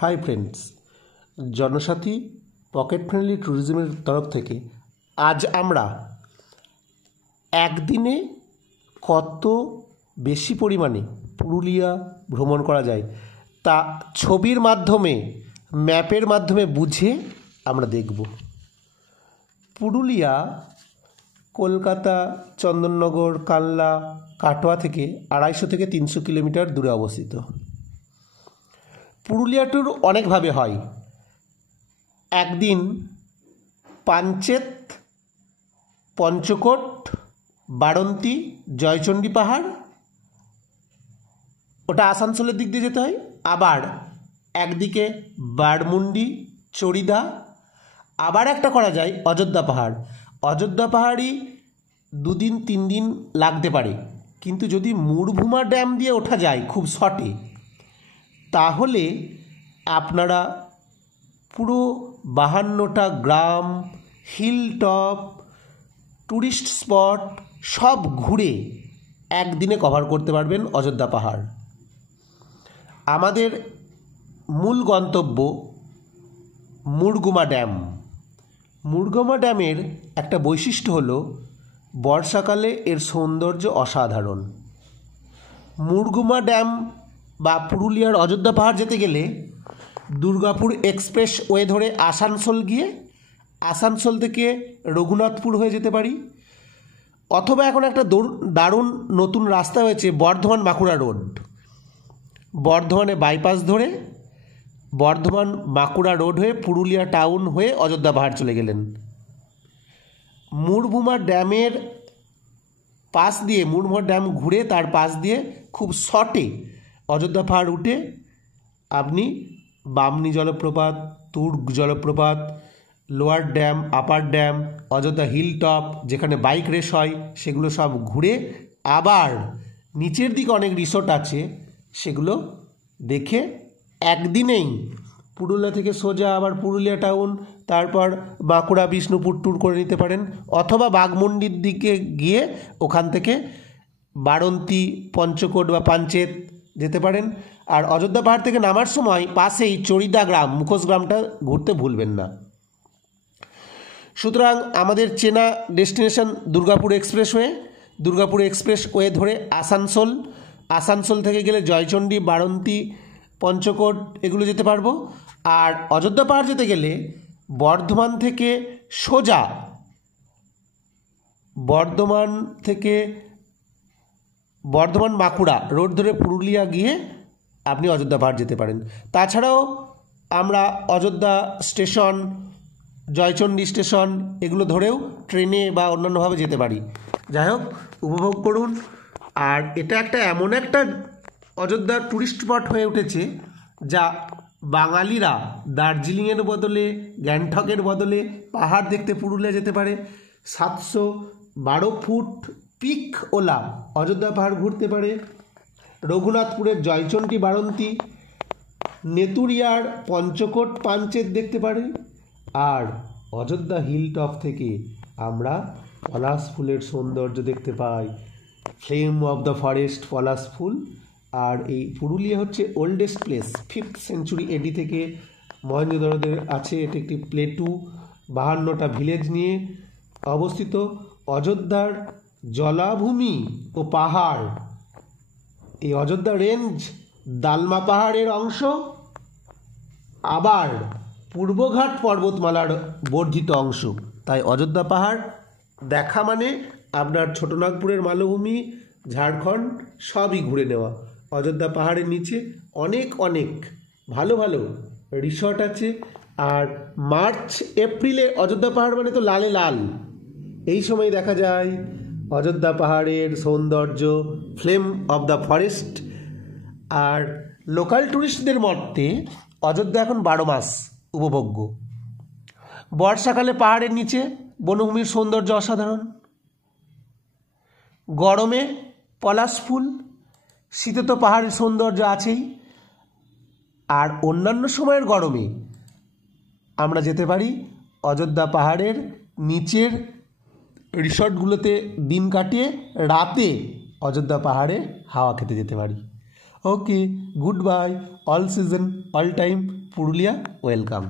Hi friends, জনসাথী pocket friendly ট্যুরিজমের তরফ থেকে আজ আমরা একদিনে কত বেশি পরিমাণে পুরুলিয়া ভ্রমণ করা যায় তা ছবির মাধ্যমে, ম্যাপের মাধ্যমে বুঝে আমরা দেখব। পুরুলিয়া কলকাতা, চন্দননগর, কানলা, কাটোয়া থেকে 250 থেকে 300 কিলোমিটার দূরে অবস্থিত। পুরুলিয়া ট্যুর অনেকভাবে হয়। একদিন পাঞ্চেত, পঞ্চকোট, বাড়ন্তী, জয়চণ্ডী পাহাড়, ওটা আসানসোলের দিক দিয়ে যেতে হয়। আবার একদিকে বারমুন্ডি, চড়িদা, আবার একটা করা যায় অযোধ্যা পাহাড়। অযোধ্যা পাহাড়ই 2 দিন 3 দিন লাগতে পারে, কিন্তু যদি মুড়ভুমা ড্যাম দিয়ে ওঠা যায় খুব শর্টে, তাহলে আপনারা পুরো 52টা গ্রাম, হিল টপ, ট্যুরিস্ট স্পট সব ঘুরে একদিনে কভার করতে পারবেন অযোধ্যা পাহাড়। আমাদের মূল গন্তব্য মুড়গুমা ড্যাম। মুড়গুমা ড্যামের একটা বৈশিষ্ট্য হলো বর্ষাকালে এর সৌন্দর্য অসাধারণ। মুড়গুমা ড্যাম বা পুরুলিয়ার অযোধ্যা পাহাড় যেতে গেলে দুর্গাপুর এক্সপ্রেস ওয়ে ধরে আসানসোল গিয়ে আসানসোল থেকে রঘুনাথপুর হয়ে যেতে পারি, অথবা এখন একটা দারুণ নতুন রাস্তা হয়েছে বর্ধমান বাঁকুড়া রোড। বর্ধমানে বাইপাস ধরে বর্ধমান বাঁকুড়া রোড হয়ে পুরুলিয়া টাউন হয়ে অযোধ্যা পাহাড় চলে গেলেন। মুড়ভুমা ড্যামের পাশ দিয়ে, মুড়ভুমা ড্যাম ঘুরে তার পাশ দিয়ে খুব শর্টে অযোধ্যা পাহাড় উঠে আপনি বামনি জলপ্রপাত, তুর্গ জলপ্রপাত, lower dam, upper dam, Ayodhya hill top যেখানে বাইক রেস হয় সেগুলো সব ঘুরে আবার নিচের দিকে অনেক রিসোর্ট আছে সেগুলো দেখে একদিনেই পুরুলিয়া থেকে সোজা আবার পুরুলিয়া টাউন, তারপর বাঁকুড়া, বিষ্ণুপুর ট্যুর করে নিতে পারেন, অথবা বাঘমুন্ডির দিকে গিয়ে ওখান থেকে বাড়ন্তী, পঞ্চকোট বা পাঞ্চেত যেতে পারেন। আর অযোধ্যা পাহাড় থেকে নামার সময় পাশেই চড়িদা গ্রাম, মুখোশ গ্রামটা ঘুরতে ভুলবেন না। সুতরাং আমাদের চেনা destination Durgapur expressway. Durgapur expressway ধরে আসানসোল, আসানসোল থেকে গেলে জয়চণ্ডী, বাড়ন্তী, পঞ্চকোট এগুলো যেতে পারবো। আর অযোধ্যা পাহাড় যেতে গেলে বর্ধমান থেকে সোজা, বর্ধমান বাঁকুড়া রোড ধরে পুরুলিয়া গিয়ে আপনি অযোধ্যা পাহাড় যেতে পারেন। তাছাড়াও আমরা অযোধ্যা স্টেশন, জয়চণ্ডী স্টেশন এগুলো ধরেও ট্রেনে বা অন্যান্যভাবে যেতে পারি। যাই হোক, উপভোগ করুন। আর এটা একটা এমন একটা অযোধ্যার ট্যুরিস্ট স্পট হয়ে উঠেছে যা বাঙালিরা দার্জিলিংয়ের বদলে, গ্যাংটকের বদলে পাহাড় দেখতে পুরুলিয়া যেতে পারে। 712 ফুট পিক ওলা অযোধ্যা পাহাড় ঘুরতে পারে। রঘুনাথপুরের জয়চণ্ডী, বাড়ন্তী, নেতুরিয়ার পঞ্চকোট, পাঞ্চেত দেখতে পারে। আর অযোধ্যা হিল টপ থেকে আমরা পলাশ ফুলের সৌন্দর্য দেখতে পাই, ফ্লেম অফ দ্য ফরেস্ট পলাশ ফুল। আর এই পুরুলিয়া হচ্ছে ওল্ডেস্ট প্লেস, 5th সেঞ্চুরি এডি থেকে মহেঞ্জোদারোতে আছে। এটি একটি প্লেটু, 52টা ভিলেজ নিয়ে অবস্থিত। অযোধ্যার জলাভূমি ও পাহাড়, এই অযোধ্যা রেঞ্জ দালমা পাহাড়ের অংশ, আবার পূর্বঘাট পর্বতমালার বর্ধিত অংশ। তাই অযোধ্যা পাহাড় দেখা মানে আপনার ছোটনাগপুরের মালভূমি, ঝাড়খণ্ড সবই ঘুরে নেওয়া। অযোধ্যা পাহাড়ের নিচে অনেক ভালো ভালো রিসর্ট আছে। আর মার্চ এপ্রিলে অযোধ্যা পাহাড় মানে তো লালে লাল, এই সময় দেখা যায় অযোধ্যা পাহাড়ের সৌন্দর্য, ফ্লেম অফ দ্য ফরেস্ট। আর লোকাল ট্যুরিস্টদের মতে অযোধ্যা এখন 12 মাস উপভোগ্য। বর্ষাকালে পাহাড়ের নিচে বনভূমির সৌন্দর্য অসাধারণ, গরমে পলাশ ফুল, শীতে তো পাহাড়ের সৌন্দর্য আছেই। আর অন্যান্য সময়ের গরমে আমরা যেতে পারি অযোধ্যা পাহাড়ের নিচের রিসর্টগুলোতে দিন কাটিয়ে রাতে অযোধ্যা পাহাড়ে হাওয়া খেতে যেতে পারি। Okay, good bye, all season all time, Purulia welcome.